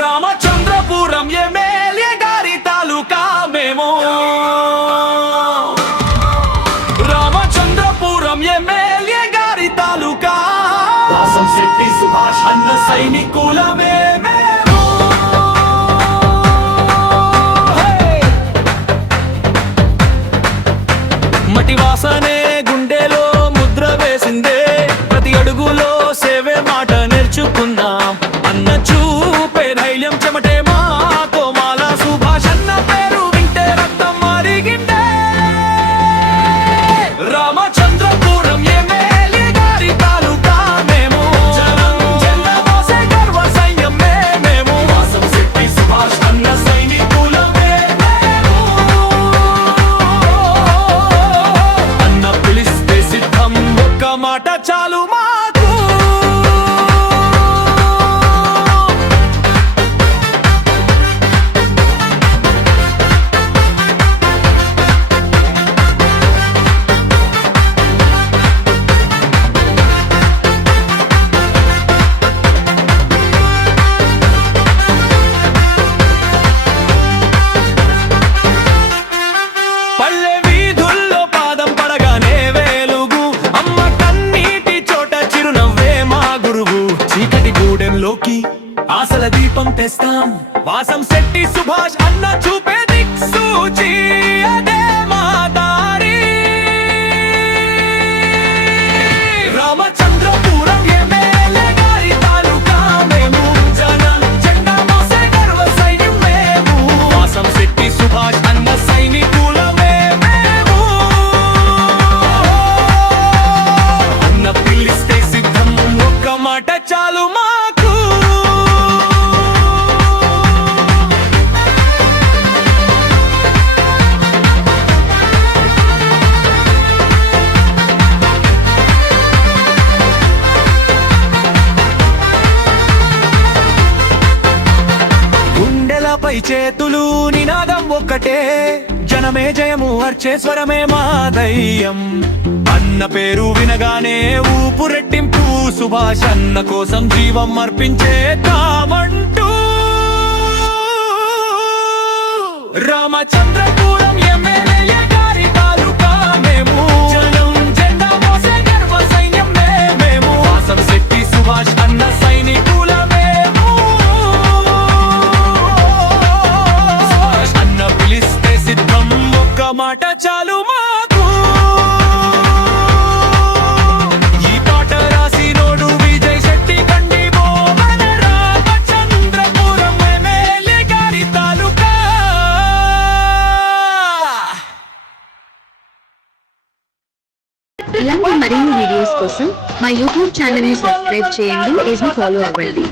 Ramachandrapuram MLA గారి తాలూకా మేము Ramachandrapuram MLA గారి తాలూకా వాసంశెట్టి సుభాష్ అన్న సైనికులమే మటి వాసనే గుండెలో ముద్ర వేసిందే ప్రతి అడుగులో సేవే మాట నేర్చుకున్నాం అన్న చూపే ధైర్యం చెమటే మా కోమాల సుభాష్ అన్న పేరు వింటే రక్తం మరిగిందే రామచంద్రపురం ఎమ్మెల్యే గారి తాలూకా మేము జనం జెండా మోసే గర్వ సైన్యం మేము వాసంశెట్టి సుభాష్ అన్న సైనికులమే అన్న పిలిస్తే సిద్ధం ఒక్క మాట చాలు మాకు పల్లె వీధుల్లో పాదం పడగానే వేలుగు అమ్మ కన్నీటి చోట చిరునవ్వే మా గురువు చీకటి గూడెంలోకి ఆశల దీపం తెస్తాం వాసంశెట్టి సుభాష్ అన్న చూపే దిక్సూచి అదే మా దారి రామచంద్రపురం ఎమ్మెల్యే గారి తాలూకా మేము జనం జెండా మోసే గర్వ సైన్యం మేము వాసంశెట్టి సుభాష్ అన్న సైనికులమే మేము అన్న పిలిస్తే సిద్ధం ఒక్క మాట చాలు మాకు గుండెలపై చేతులు నినాదం ఒక్కటే జనమే జయము అర్చేశ్వరమే మా దయ్యం అన్న పేరు వినగానే ఊపు రెట్టింపు సుభాష్ అన్న కోసం జీవం అర్పించే కామంటూ రామచంద్రపురం ఎమ్మెల్యే గారి తాలూకా మేము జనం జెండా మోసే గర్వ సైన్యం మేము వాసంశెట్టి సుభాష్ అన్న సైనికులమే అన్న పిలిస్తే సిద్ధం ఒక్క మాట చాలు మాకు ఈ పాట రాసినోడు విజయ్ శెట్టి కండి మోహన రామచంద్రపురం ఎమ్మెల్యే గారి తాలూకా ఇలాంటి మరిన్ని వీడియోస్ కోసం మా యూట్యూబ్ ఛానల్ ని సబ్స్క్రైబ్ చేయండి, ఫాలో అవ్వండి.